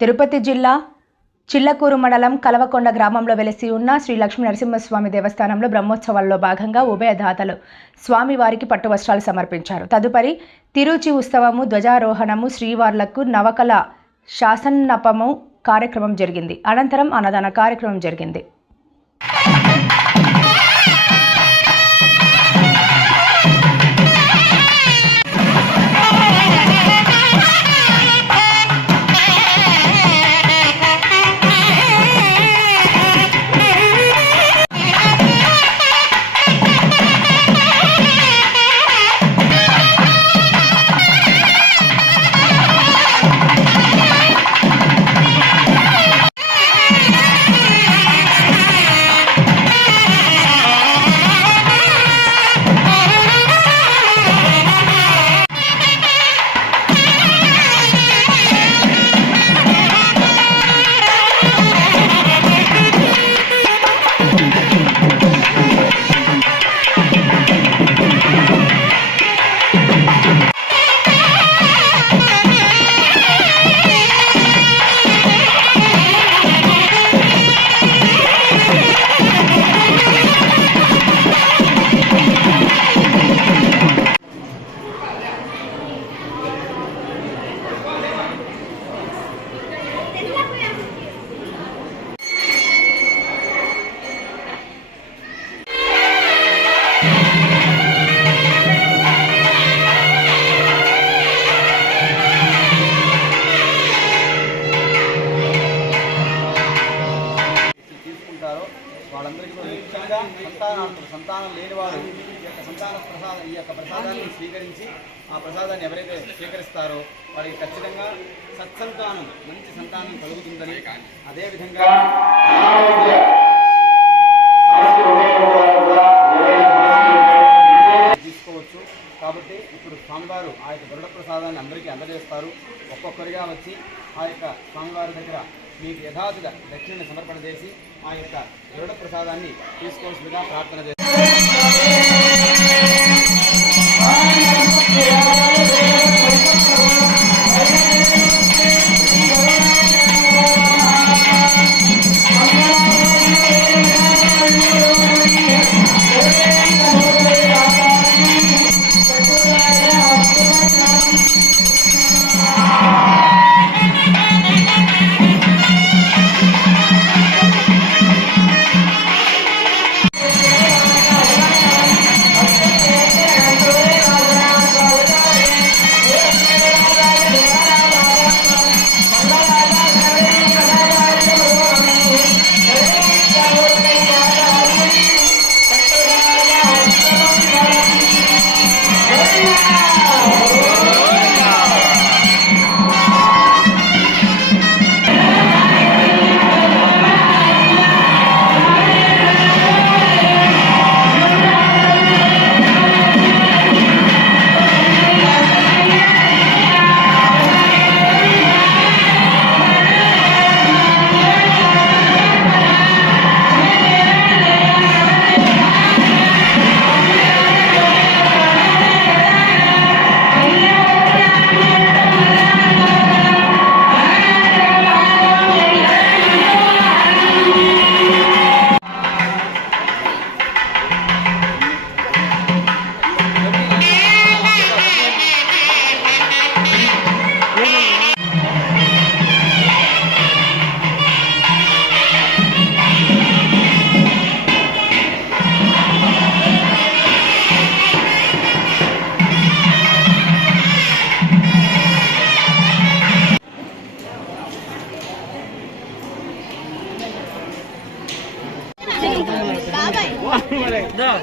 తిరుపతి జిల్లా చిల్లకూరు మండలం కలవకొండ గ్రామంలో వెలిసి ఉన్న శ్రీ లక్ష్మీ నరసింహస్వామి దేవస్థానంలో బ్రహ్మోత్సవాల్లో భాగంగా ఉభయదాతలు స్వామివారికి పట్టు వస్త్రాలు సమర్పించారు. తదుపరి తిరుచి ఉత్సవము ధ్వజారోహణము శ్రీవార్లకు నవకల శాసన్నపము కార్యక్రమం జరిగింది. అనంతరం అన్నదాన కార్యక్రమం జరిగింది. సంతానార్థులు సంతానం లేని వారు ఈ యొక్క సంతాన ప్రసాదం ఈ యొక్క ప్రసాదాన్ని స్వీకరించి ఆ ప్రసాదాన్ని ఎవరైతే స్వీకరిస్తారో వారికి ఖచ్చితంగా సత్సంతానం మంచి సంతానం కలుగుతుందని అదేవిధంగా స్వామివారు ఆ యొక్క గరుడ ప్రసాదాన్ని అందరికీ అందజేస్తారు. ఒక్కొక్కరిగా వచ్చి ఆ యొక్క స్వామివారి దగ్గర మీకు యథాతథ దక్షిణ సమర్పణ చేసి ఆ యొక్క గరుడ ప్రసాదాన్ని తీసుకోవాల్సిందిగా ప్రార్థన చేస్తారు.